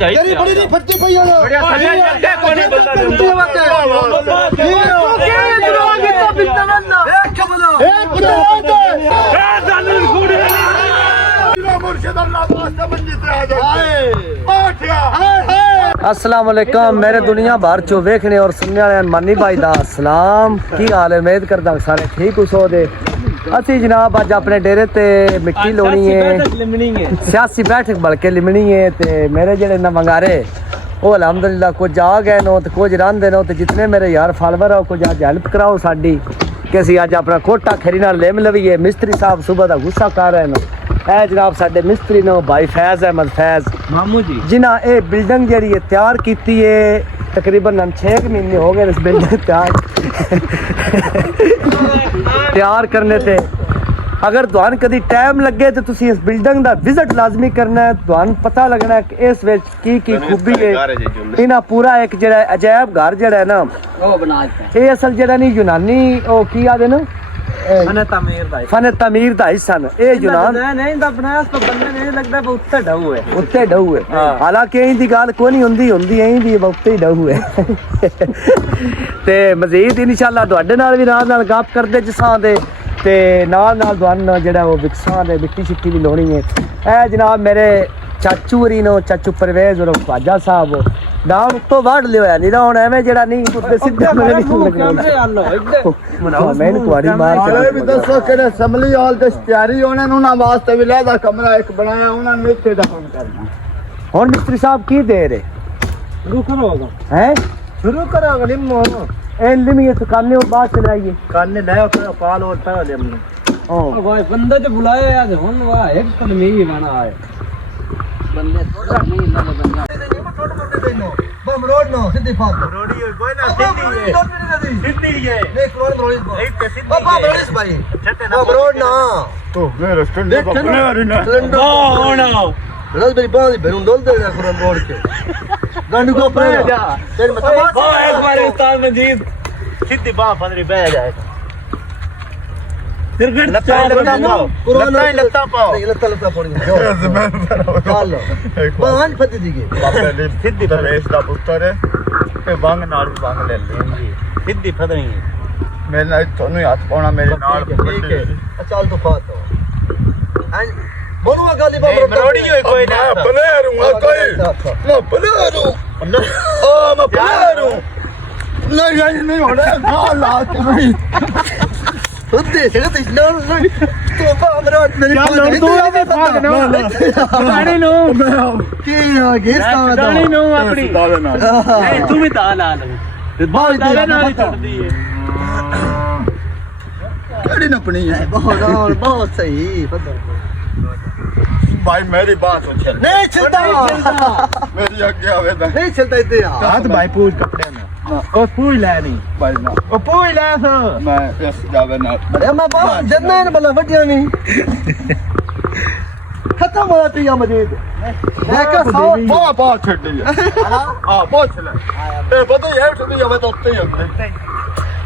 तेरी बड़ी नहीं फटती पई हो बढ़िया सजा चलते कोने बंदा अस्सलाम वालेकुम मेरे दुनिया भर चो वेखने और सुनने वाले मानी भाई दा सलाम की हाल है। उम्मीद करदा सारे ठीक हो सो दे। असी जनाब अज अपने डेरे ते मिट्टी लोनी है, सियासी बैठक बल्कि लिमनी है। ते मेरे जेड़े नवंगारे वो अलहमदुलिल्लाह कुछ आ गए नो तो कुछ रंधे नो। तो जितने मेरे यार फॉलोवर हो कुछ अज हेल्प कराओ साडी कि असी अज अपना कोटा खरी नाल लिम लवीए। मिस्त्री साहब सुबह का गुस्सा कर रहे नो। ए जनाब साडे मिस्त्री नो भाई फैज अहमद फैज मामू जी जिन्हें ये बिल्डिंग जी तैयार की है तकरीबन 6 महीने हो गए इस बिल्डिंग तैयार करने ते। अगर तुहान कभी टाइम लगे तो तुसी इस बिल्डिंग का विजिट लाजमी करना है। तुहान पता लगना है कि इस विच की खूबी है। इन्हां पूरा एक जड़ा अजायब घर जड़ा है ना ये असल जड़ा नहीं यूनानी ओ की आदे ना फन तमीर दा हिस्सा न। ए यूनान नहीं दा बनाया तो बंदे नहीं लगदा उत्ते ढऊ है हालांकि एही दी गल कोई नहीं हुंदी एही दी उत्ते ही ढऊ है। ते मजीद इंशाअल्लाह तुहाडे नाल भी नाल गप करदे जसां दे ते नाल दुआन जेड़ा वो विकसां दे मिट्टी शिट्टी भी लोनी है। ए जनाब मेरे चाचू वरी नो चाचू परवेज और ख्वाजा साहब नाम तो वाड़ लियो है नहीं हुन एवें जेड़ा नहीं कुत्ते सीधे मेरे नहीं कैमरे आलो इधर मैं तुम्हारी मार हाले भी दसो केड़े असम्बली हाल ते तैयारी होने नु ना वास्ते भी लेदा कमरा एक बनाया उन्हां ने इत्थे दफन करना। हुन मिस्त्री साहब की दे रे शुरू करोगा हैं शुरू करोगा निम्मो एन लिमिए तो काने और बात चलाइए काने लाओ फिर पाल और पा दे हमने ओ भाई बंदे जो बुलाए आज हुन वाह एक तो नहीं बना है बंदे थोड़ा नहीं लगे बंदा छोटे मोटे देनो बम रोड नो सीधी फात रोडी कोई ना सिद्धि है नहीं करोड़ रोड एक सिद्धि बाबा रोड भाई बम रोड ना तो मेरा स्टैंड का अपने ना कौन रस मेरी बांध भरून डोल दे करोड़ रोड के गंड को पे जा तेरे मतलब एक बार उस्ताद मजीद सिद्धि बाह पंद्री बह जाए फिर लत्ता पाओ लत्ता पड़ी चल पांच फती दी के सिद्धि परवेश दा पुत्र है ते वांग नाल वांग ले लेंगी सिद्धि फदनी है मैं ना तोनु हाथ पाउना मेरे नाल ठीक है चल तो फात बोलूंगा गाली बाबा मरोड़ी होई कोई ना बलेरूंगा कोई मैं बलेरू ओ मैं बलेरू नहीं होना ना लात नहीं उद्दे से तो नहीं तो बाबा मेरे पास तो ये भाग ना गाड़ी नो की गेस्ता गाड़ी नो अपनी नहीं तू भी ताल आ ले बाल दादा ना ही चढ़दी है गाड़ी न अपनी है बहुत सही भाई मेरी बात सुन चल नहीं चलता मेरी आगे आवे ना नहीं चलता इधर हाथ भाई पूछ कपड़े में ओ पूछ ले नहीं भाई ना ओ पूछ ले सो मैं यस जावे ना अरे मैं बात जन्ना ने बोला वटिया नहीं खत्म हो जाती है मजीद मैं का सौ बहुत छड़ दी हां बहुत चला ए पता है छड़ जावे तो उत्ते ही होते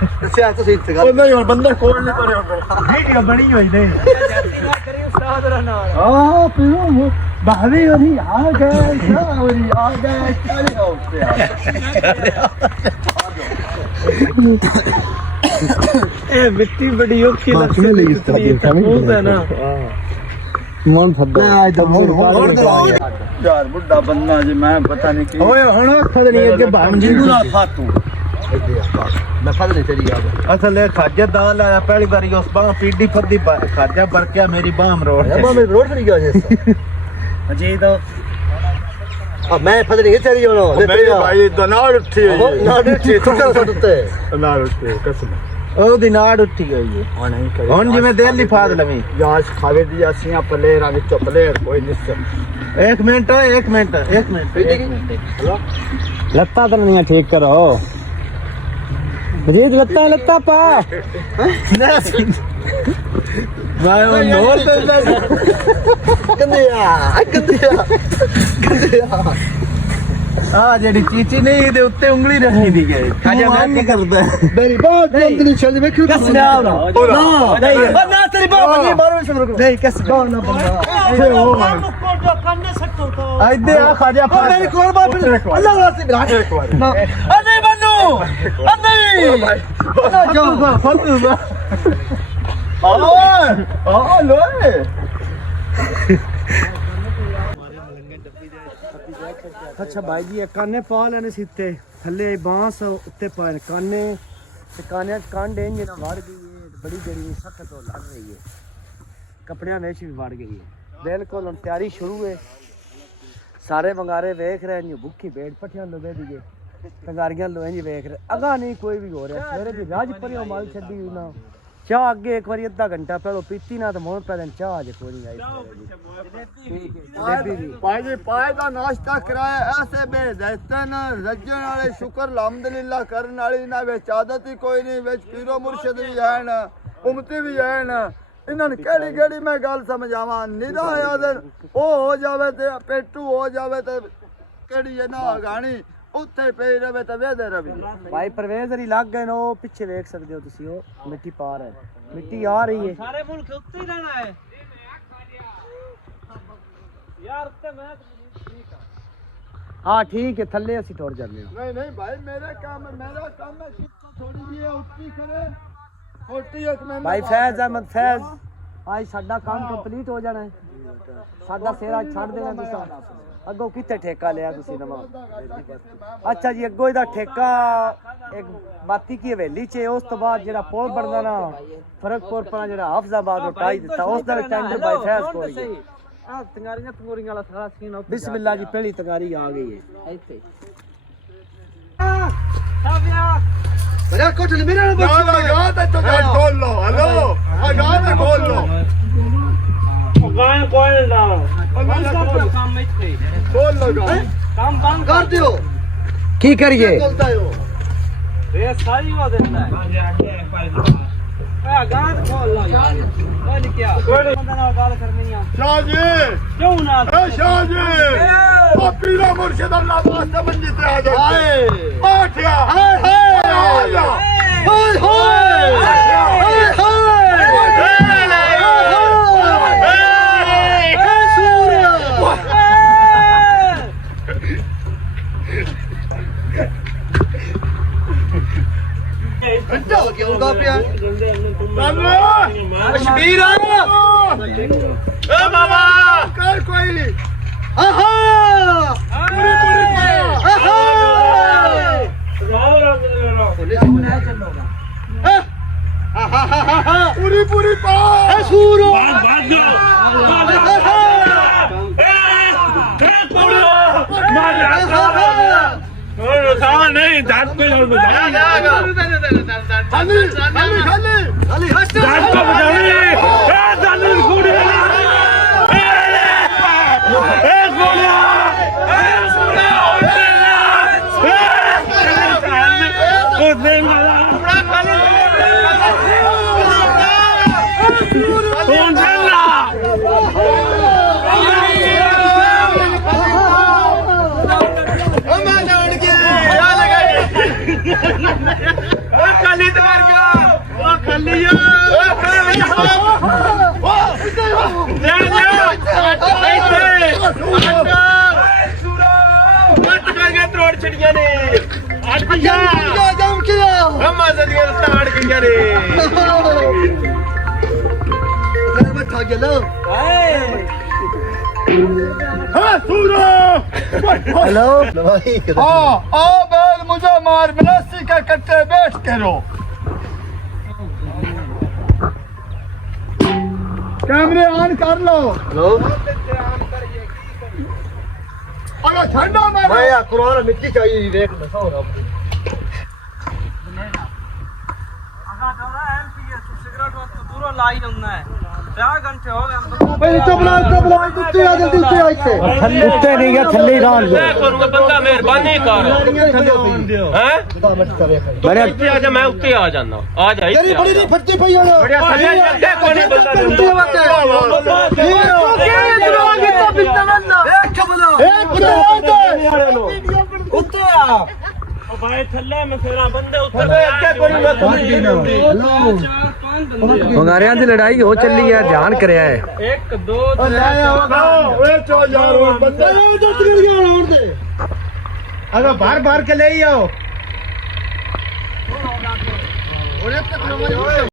से तो सही से ओ नहीं और बंदा कॉल नहीं करे होगा वीडियो बनी हुई नहीं जाती ना करी उस्ताद रा नाल हां पियो बाहरी वाली आ गए सावरी आ गए चले हो ए मिट्टी बड़ी ओखी लगती है ना मन फद्दा यार बुड्ढा बंदा जी मैं पता नहीं की ओए हुन खदनी अगे भाण जिंदू ना था तू मैं फल नहीं तेरी याद असल है खाजा दाल आया पहली बारी उस बाह पीडी फद्दी खाजा बढ़ गया मेरी बाम रोड है मैं रोड से गया जैसा जी तो अब मैं फल नहीं तेरी होनो मेरे भाई दनाड़ उठी है ना उठी टुकड़ा सा टुकते दनाड़ उठी कसम ओ दी नाड़ उठी गई है हां नहीं करे हुन जिਵੇਂ दिल लिफाद लवी यार खावे दी असियां प्लेयरां विच प्लेयर कोई नहीं एक मिनट हेलो लत्ता तो नहीं ठीक करो मजीद लत्ता पा भाई वो नोल कंदिया आ जेडी चीची नहीं दे उत्ते उंगली रखी दी गई खाजा मैं नहीं करदा मेरी बात जल्दी नहीं चल देखियो कस ना नहीं ना तेरी बात नहीं मारो से रुको नहीं कस ना बंदा काने सट्टो तो आइदे आ खाजा ओ मेरी कुर्बान अल्लाह वास्ते बिला एक बार नहीं बन्नू नहीं ना जाओ फंदू लो अच्छा भाई जी काने पा लेने सीते थल्ले बांस उत्ते पाए काने ते काने कांड इंज ना वड़ गई है बड़ी जड़ी सख्त तो लग रही है कपड़ियां में भी वड़ गई है बिल्कुल हम तैयारी शुरू है सारे मंगारे देख रहे हैं भुखी भेड़ पठियां लो दे दिए कंगारियां लो इंज देख रहे अगा नहीं कोई भी हो रहा सवेरे भी राज परियो माल छड्डी ना चाह आगे एक बार आधा घंटा पहले पीती ना तो मोहन पहले चाह आज कोई नहीं आई भाई जी पाए दा नाश्ता कराया ऐसे बेदस्तन रजन वाले शुक्र अल्हम्दुलिल्लाह करन वाली ना विच आदत ही कोई नहीं विच पीरो मुर्शिद भी है ना उम्मती भी है ना इन्होंने केड़ी केड़ी मैं गल समझावा निदा आदन ओ हो जावे ते पेटू हो जावे ते केड़ी है ना गानी उत्थे पे रवे ते वेदे रवे भाई परवेज अली लग गए नो पीछे देख सकते हो तुसी ओ मिट्टी पार है मिट्टी आ रही है सारे मुल्क उत्ते ही रहना है यार उत्ते मैं ठीक है हां ठीक है थल्ले असि टोर जाने नहीं नहीं भाई मेरा काम है कितना थोड़ी जी उठी करे छोटी एक में भाई फैज अहमद फैज आज साडा काम कंप्लीट हो जाना है साडा सेरा छड़ देना तुसा अगो किते ठेका लिया तुसी नवा अच्छा जी अगो इदा ठेका एक बाती की हवेली च उस तो बाद जेड़ा पुल बनदा ना फरकपुर पर जेड़ा हाफजाबाद उठाई दिता उस दा टेंडर भाई फैज कोल है आ तंगारियां वाला सारा सीन बिस्मिल्लाह जी पहली तंगारी आ गई है इथे साविया बड़ा कोठल मेरा लगा ते तो खोल लो हेलो लगा ते खोल लो गाय कोई ना काम में थे खोल लगा काम बंद कर दियो की करिए चलता हो ये सारी वो देता है ए गांठ खोल लो यार कोई क्या बंदा ना गाल करनी है शाह जी क्यों ना ए शाह जी ओ पीरा मुर्शिद अल्लाह वास्ते मंजी ते आ जाओ पाठिया हाय हाय हाय हाय घंटा हो गया होगा पिया कश्मीर ए बाबा कर कोई नहीं आहा पूरी पूरी आहा पूरी पूरी पा सूरो भाग जाओ नहीं दांत पे खाली खाली खाली खाली दांत को बचाओ दांत कूड़ हेलो बैल मुझे मार मनासी का कट्टे बैठ करो कैमरे ऑन कर लो अगर ठंडा मैं कुरान मिट्टी चाहिए देख बताओ लाई होना है 4 घंटे हो गए चपला कुत्ते आ जल्दी उत्ते आ इथे उत्ते नहीं गया थल्ले डाल दो मैं करूंगा बंदा मेहरबानी कर हैं बड़े उत्ते आ जा मैं उत्ते आ जाना आ जा तेरी बड़ी नहीं फटती पई होना बढ़िया थले देखो नहीं बंदा उत्ते आ भाई थल्ले में फेरा बंदे उत्ते कोई ना ਬੰਗਾਰਿਆਂ ਦੀ ਲੜਾਈ ਹੋ ਚੱਲੀ ਹੈ, ਧਿਆਨ ਕਰਿਆ ਹੈ। 1 2 3 ਓਏ ਚੋ ਯਾਰ ਉਹ ਬੰਦਾ ਉਹ ਤੋਂ ਨਿਕਲ ਗਿਆ ਹੁਣ ਤੇ ਅਗਾ ਬਾਰ ਕੇ ਲੈ ਆਓ। ਉਹਨੇ ਤੱਕ ਨਵਾਂ